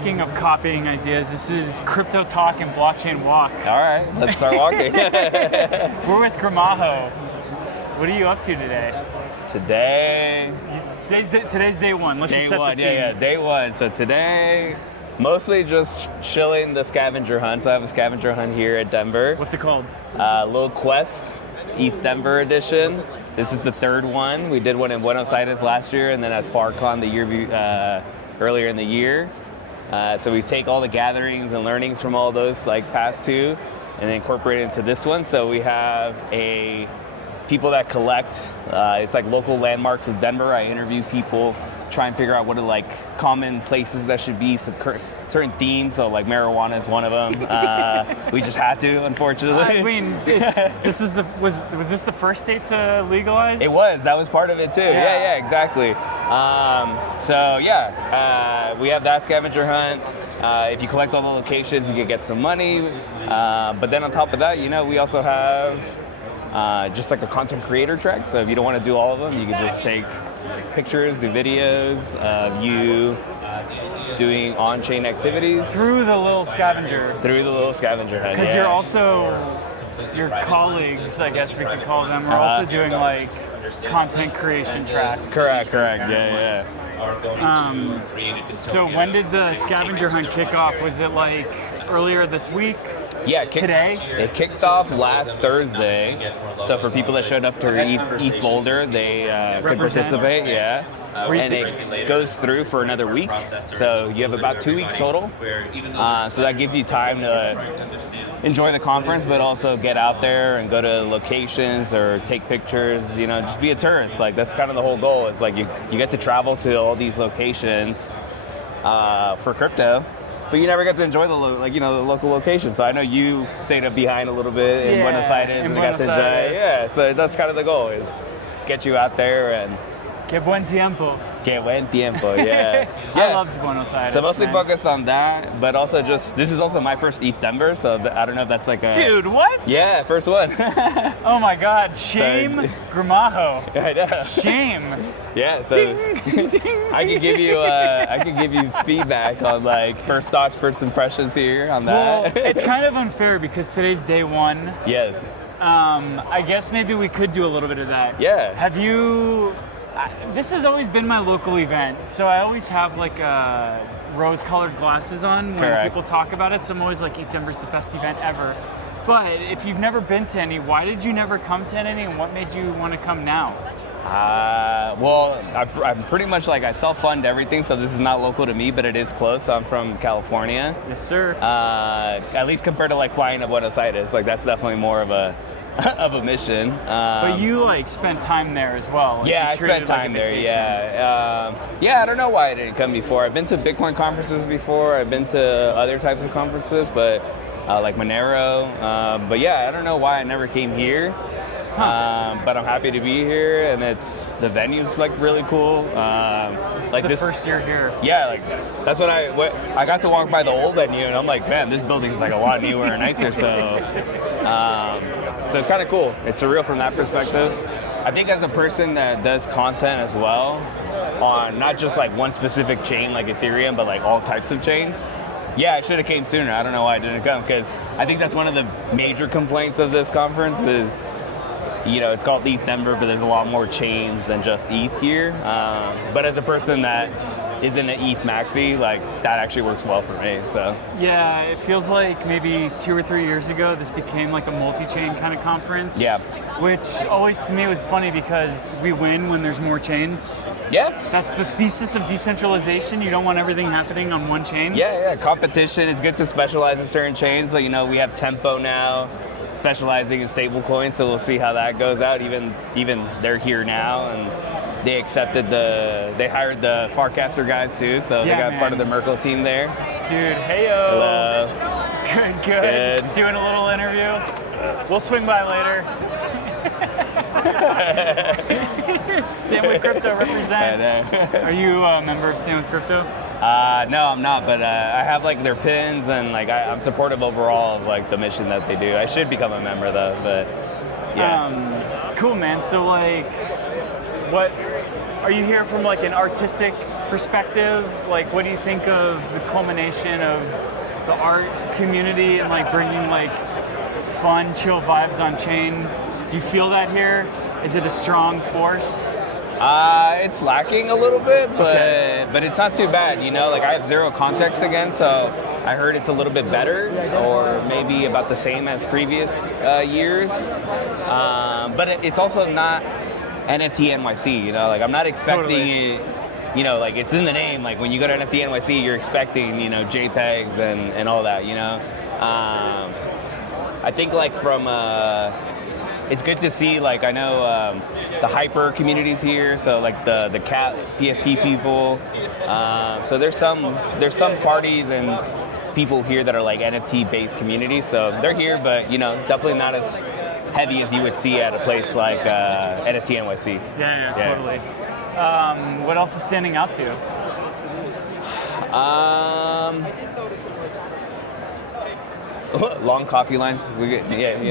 Speaking of copying ideas, this is Crypto Talk and Blockchain Walk. All right, let's start walking. We're with Gramajo. What are you up to today? Today, Today's day one. Let's day just set one. the scene. Yeah, day one. So today, mostly just chilling the scavenger hunt. So I have a scavenger hunt here at Denver. What's it called? Little Quest, ETHDenver edition. This is the third one. We did one in Buenos Aires last year, and then at FarCon the year earlier in the year. So we take all the gatherings and learnings from all those like past two, and incorporate it into this one. So we have people that collect. It's like local landmarks of Denver. I interview people, try and figure out what are like common places that should be certain themes. So like marijuana is one of them. We just had to, unfortunately. I mean, was this the first state to legalize? It was. That was part of it too. Yeah, exactly. We have that scavenger hunt. If you collect all the locations, you can get some money. But then on top of that, we also have just like a content creator track. So if you don't want to do all of them, you can just take pictures, do videos of you doing on-chain activities. Through the little scavenger. Hunt. Because you're also, your colleagues, I guess we could call them, are also doing like content creation tracks. Correct. Yeah. So when did the scavenger hunt kick off? Was it like earlier this week? Yeah, today? It kicked off last Thursday. So for people that showed up to ETH Boulder, they could participate. Yeah. And it goes through for another week. So you have about 2 weeks total. So that gives you time to enjoy the conference, but also get out there and go to locations or take pictures, just be a tourist. Like that's kind of the whole goal. It's like you get to travel to all these locations for crypto, but you never get to enjoy the local location. So I know you stayed up behind a little bit in Buenos Aires and got to enjoy. Yeah, so that's kind of the goal, is get you out there and Que buen tiempo. Yeah. I loved Buenos Aires. So mostly focused on that, but also this is also my first ETHDenver, so I don't know if that's like a... Dude, what? Yeah, first one. Oh my God, shame, Gramajo. I know. Shame. Yeah, so Ding, ding. I can give you feedback on like first thoughts, first impressions here on that. Well, it's kind of unfair because today's day one. Yes. I guess maybe we could do a little bit of that. Yeah. Have you... This has always been my local event, so I always have like rose-colored glasses on when people talk about it, so I'm always like, ETHDenver's the best event ever. But if you've never been to any, why did you never come to any, and what made you want to come now? I'm pretty much like, I self-fund everything, so this is not local to me, but it is close. I'm from California. Yes, sir. At least compared to like flying to Buenos Aires, like that's definitely more of a mission. But you like spent time there as well. Like, I spent time there. I don't know why I didn't come before. I've been to Bitcoin conferences before. I've been to other types of conferences, but like Monero. But I don't know why I never came here. But I'm happy to be here, and the venue's like really cool. Like this first year here. Yeah, like that's when I got to walk by the old venue, and I'm like, man, this building's like a lot newer and nicer. So it's kind of cool. It's surreal from that perspective. I think as a person that does content as well, on not just like one specific chain like Ethereum, but like all types of chains. Yeah, I should have came sooner. I don't know why I didn't come, because I think that's one of the major complaints of this conference is, it's called ETHDenver, but there's a lot more chains than just ETH here. But as a person that is in the ETH maxi, like that actually works well for me. So yeah, it feels like maybe 2 or 3 years ago, this became like a multi-chain kind of conference. Yeah. Which always to me was funny because we win when there's more chains. Yeah. That's the thesis of decentralization. You don't want everything happening on one chain. Yeah. Competition. It's good to specialize in certain chains. So, we have Tempo now, specializing in stablecoins, so we'll see how that goes out. Even they're here now, and they hired the Farcaster guys too, so they got part of the Merkle team there. Dude, heyo. Hello. Good. Doing a little interview. We'll swing by later. Stand with Crypto represent. Are you a member of Stand with Crypto? No, I'm not, but I have like their pins, and like I'm supportive overall of like the mission that they do. I should become a member though, but yeah. Cool, man. So like, what are you here from, like an artistic perspective, like what do you think of the culmination of the art community and like bringing like fun, chill vibes on chain? Do you feel that here? Is it a strong force? It's lacking a little bit, but it's not too bad, you know? Like, I have zero context again, so I heard it's a little bit better, or maybe about the same as previous years. But it's also not NFT NYC, you know? Like, I'm not expecting it, you know, like, it's in the name. Like, when you go to NFT NYC, you're expecting, you know, JPEGs and all that, you know? I think, like, from... it's good to see, like, I know the hyper communities here, so like the cat PFP people. So there's some parties and people here that are like NFT based communities, so they're here, but you know, definitely not as heavy as you would see at a place like NFT NYC. Yeah, totally. What else is standing out to you? Long coffee lines. You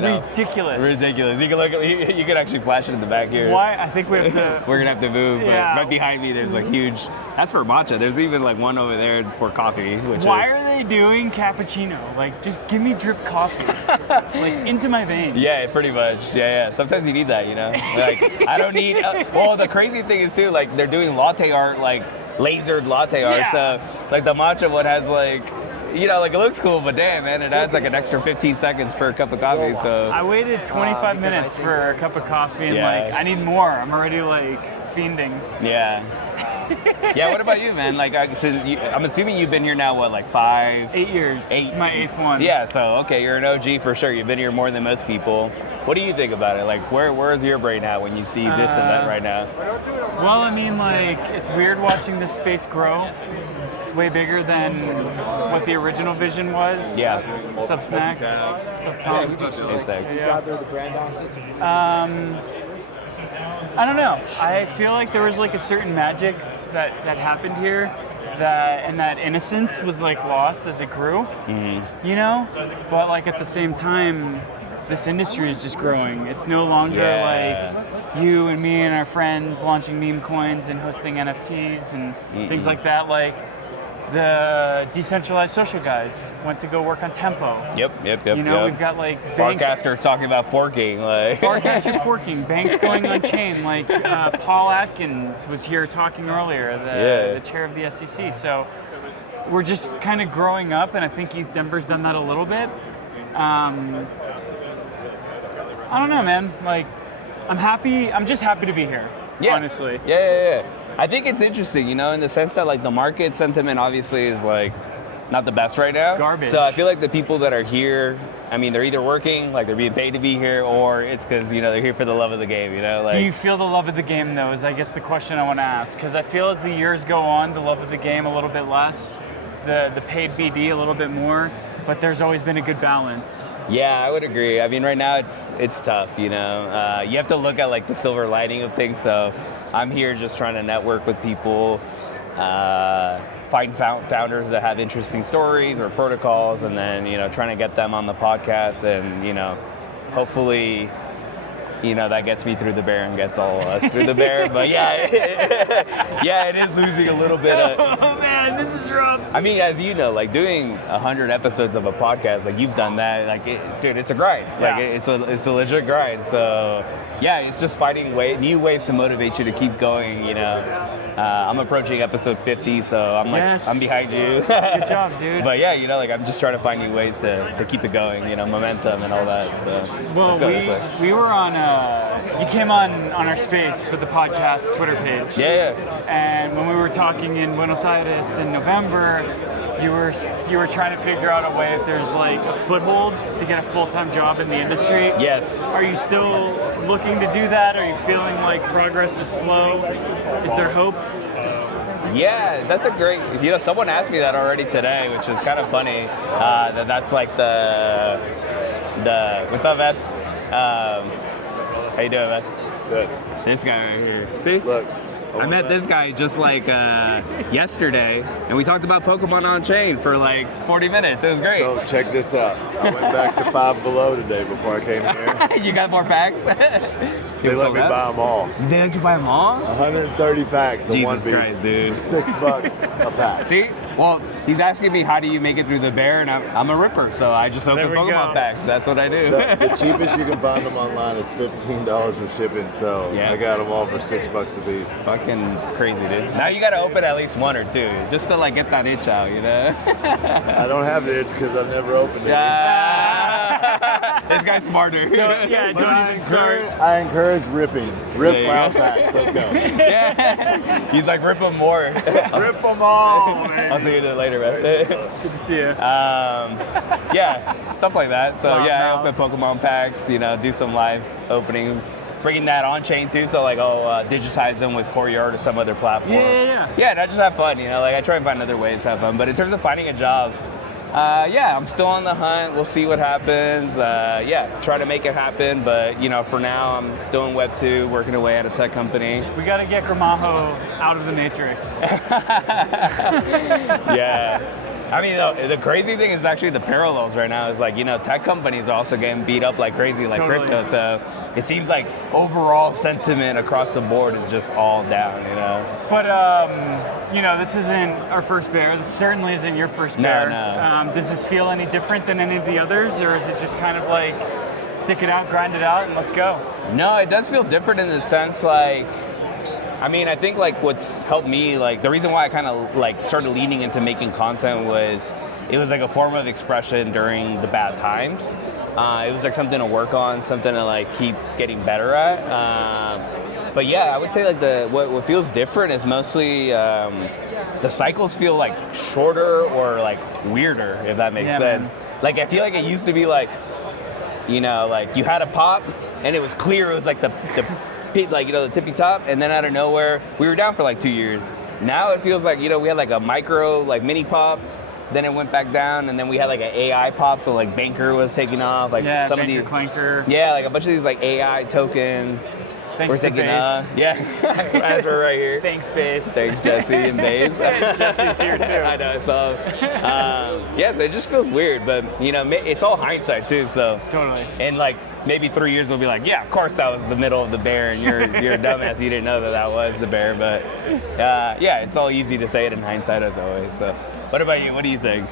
know, ridiculous. You can look. You can actually flash it in the back here. Why? I think we have to. We're gonna have to move. But right behind me, there's a huge. That's for matcha. There's even like one over there for coffee. Why are they doing cappuccino? Like, just give me drip coffee, like into my veins. Yeah, pretty much. Yeah. Sometimes you need that, you know. Like, I don't need. Well, the crazy thing is too, like they're doing latte art, like lasered latte art. Yeah. So, like the matcha one has like. You know, like it looks cool, but damn, man, it adds like an extra 15 seconds for a cup of coffee. So I waited 25 minutes for a cup of coffee, and like I need more. I'm already like fiending. Yeah. Yeah. What about you, man? Like, I'm assuming you've been here now. What, like 8 years? It's my 8th one. Yeah. So okay, you're an OG for sure. You've been here more than most people. What do you think about it? Like, where is your brain at when you see this event right now? Well, I mean, like it's weird watching this space grow. Way bigger than what the original vision was. Yeah. What's up, Snacks? What's up, Tom? Hey, Snacks. I don't know. I feel like there was like a certain magic that happened here, and that innocence was like lost as it grew. Mm-hmm. You know, but like at the same time, this industry is just growing. It's no longer like you and me and our friends launching meme coins and hosting NFTs and things like that. Like. The decentralized social guys went to go work on Tempo. Yep. You know, we've got like Farcaster talking about forking, like Farcaster forking, banks going on chain. Like Paul Atkins was here talking earlier, the chair of the SEC. So we're just kind of growing up, and I think ETHDenver's done that a little bit. I don't know, man. Like, I'm happy. I'm just happy to be here. Yeah. Honestly. Yeah. I think it's interesting, you know, in the sense that like the market sentiment obviously is like not the best right now. Garbage. So I feel like the people that are here, I mean, they're either working, like they're being paid to be here, or it's because, you know, they're here for the love of the game, you know? Like, do you feel the love of the game, though, is I guess the question I want to ask. Because I feel as the years go on, the love of the game a little bit less, the paid BD a little bit more, but there's always been a good balance. Yeah, I would agree. I mean, right now it's tough, you know? You have to look at like the silver lining of things, so I'm here just trying to network with people, find founders that have interesting stories or protocols, and then, you know, trying to get them on the podcast, and, you know, hopefully, you know, that gets me through the bear and gets all of us through the bear. But yeah, it is losing a little bit of... Oh man, this is rough. I mean, as you know, like doing 100 episodes of a podcast, like you've done that, like, dude, it's a grind. Yeah. Like it's a legit grind. So yeah, it's just finding new ways to motivate you to keep going, you know. I'm approaching episode 50, so I'm like, I'm behind you. Good job, dude. But yeah, you know, like I'm just trying to find new ways to keep it going, you know, momentum and all that. So well, we were on, you came on our space for the podcast Twitter page. Yeah. And when we were talking in Buenos Aires in November, you were trying to figure out a way if there's like a foothold to get a full-time job in the industry. Yes. Are you still looking to do that? Are you feeling like progress is slow? Is there hope? Yeah, that's a great, you know, someone asked me that already today, which is kind of funny, that's like the, what's up, man? How you doing, man? Good. This guy right here. See? Look. I met this guy just like yesterday, and we talked about Pokemon Onchain for like 40 minutes. It was great. So check this out. I went back to Five Below today before I came here. You got more packs? They let me buy them all. They let you buy them all? 130 packs of One Jesus Piece. Christ, dude. $6 a pack. See? Well, he's asking me how do you make it through the bear, and I'm a ripper, so I just open Pokemon packs. That's what I do. The cheapest you can find them online is $15 for shipping, so I got them all for $6 a piece. Fucking crazy, dude. Now you gotta open at least one or two, just to like get that itch out, you know? I don't have the itch because I've never opened it. This guy's smarter. Don't even start. I encourage ripping. Rip loud packs. Let's go. Yeah. He's like, rip them more. Rip them all, man. I'll see you later, man. Good to see you. Yeah, stuff like that. So I open Pokemon packs, do some live openings. Bringing that Onchain too, so like I'll digitize them with Courtyard or some other platform. Yeah, and I just have fun, like I try and find other ways to have fun. But in terms of finding a job, I'm still on the hunt. We'll see what happens. Try to make it happen. But for now, I'm still in Web 2, working away at a tech company. We got to get Gramajo out of the Matrix. Yeah. I mean, the crazy thing is actually the parallels right now is like, tech companies are also getting beat up like crazy, like crypto. So it seems like overall sentiment across the board is just all down, But, this isn't our first bear. This certainly isn't your first bear. No. Does this feel any different than any of the others, or is it just kind of like stick it out, grind it out, and let's go? No, it does feel different in the sense like, I think like what's helped me, like the reason why I kind of like started leaning into making content was it was like a form of expression during the bad times. It was like something to work on, something to like keep getting better at. But yeah, I would say like what feels different is mostly the cycles feel like shorter or like weirder, if that makes sense. Man. Like I feel like it used to be like, like you had a pop and it was clear, it was like the the tippy top, and then out of nowhere, we were down for like 2 years. Now it feels like, we had like a micro, like mini pop, then it went back down, and then we had like an AI pop, so like Banker was taking off. Like some Banker, of these, Clanker. Yeah, like a bunch of these like AI tokens. Thanks we're taking Base. Yeah, as we're right here. Thanks, Base. Thanks, Jesse and Base. Jesse's here too. I know, I saw him. So it just feels weird, but it's all hindsight too, so. Totally. And like, maybe 3 years we'll be like, yeah, of course that was the middle of the bear, and you're a dumbass, you didn't know that was the bear, but it's all easy to say it in hindsight as always, so. What about you? What do you think?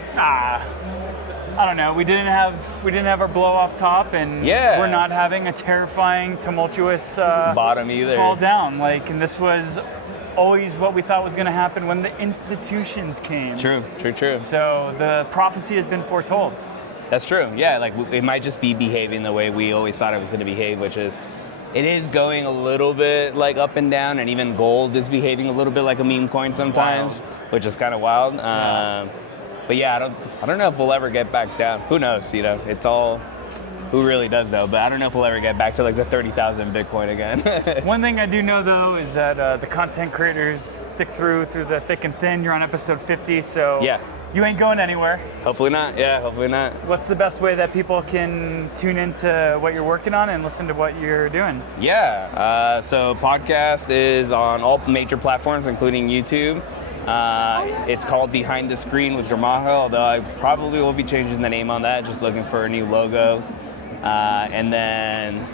I don't know. We didn't have our blow off top, and we're not having a terrifying, tumultuous bottom either. Fall down. And this was always what we thought was going to happen when the institutions came. True. So the prophecy has been foretold. That's true. Yeah, like it might just be behaving the way we always thought it was going to behave, which is, it is going a little bit like up and down, and even gold is behaving a little bit like a meme coin sometimes, which is kind of wild. But yeah, I don't know if we'll ever get back down. Who knows? It's all, who really does know? But I don't know if we'll ever get back to like the 30,000 Bitcoin again. One thing I do know though is that the content creators stick through the thick and thin. You're on episode 50, so you ain't going anywhere. Hopefully not. Yeah, hopefully not. What's the best way that people can tune into what you're working on and listen to what you're doing? Yeah, so podcast is on all major platforms, including YouTube. It's called Behind the Screen with Gramajo, although I probably will be changing the name on that, just looking for a new logo. And then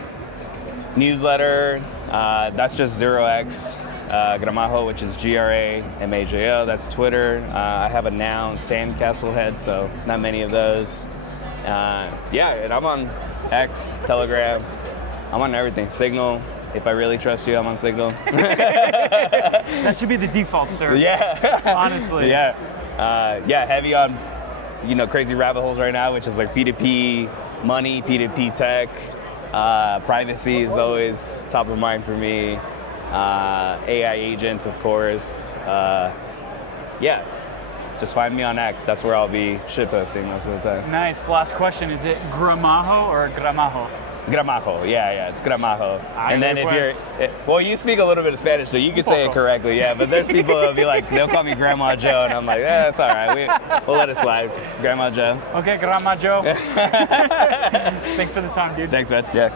newsletter, that's just 0x Gramajo, which is Gramajo, that's Twitter. I have a noun, Sandcastlehead, so not many of those. And I'm on X, Telegram, I'm on everything, Signal. If I really trust you, I'm on Signal. That should be the default, sir. Yeah. Honestly. Heavy on, crazy rabbit holes right now, which is like P2P money, P2P tech. Privacy is always top of mind for me. AI agents, of course. Just find me on X. That's where I'll be shitposting most of the time. Nice. Last question. Is it Gramajo or Gramajo? Gramajo, it's Gramajo. And then you speak a little bit of Spanish, so you can say it correctly, but there's people that'll be like, they'll call me Grandma Joe, and I'm like, that's all right, we'll let it slide. Grandma Joe. Okay, Grandma Joe. Thanks for the time, dude. Thanks, man. Yeah.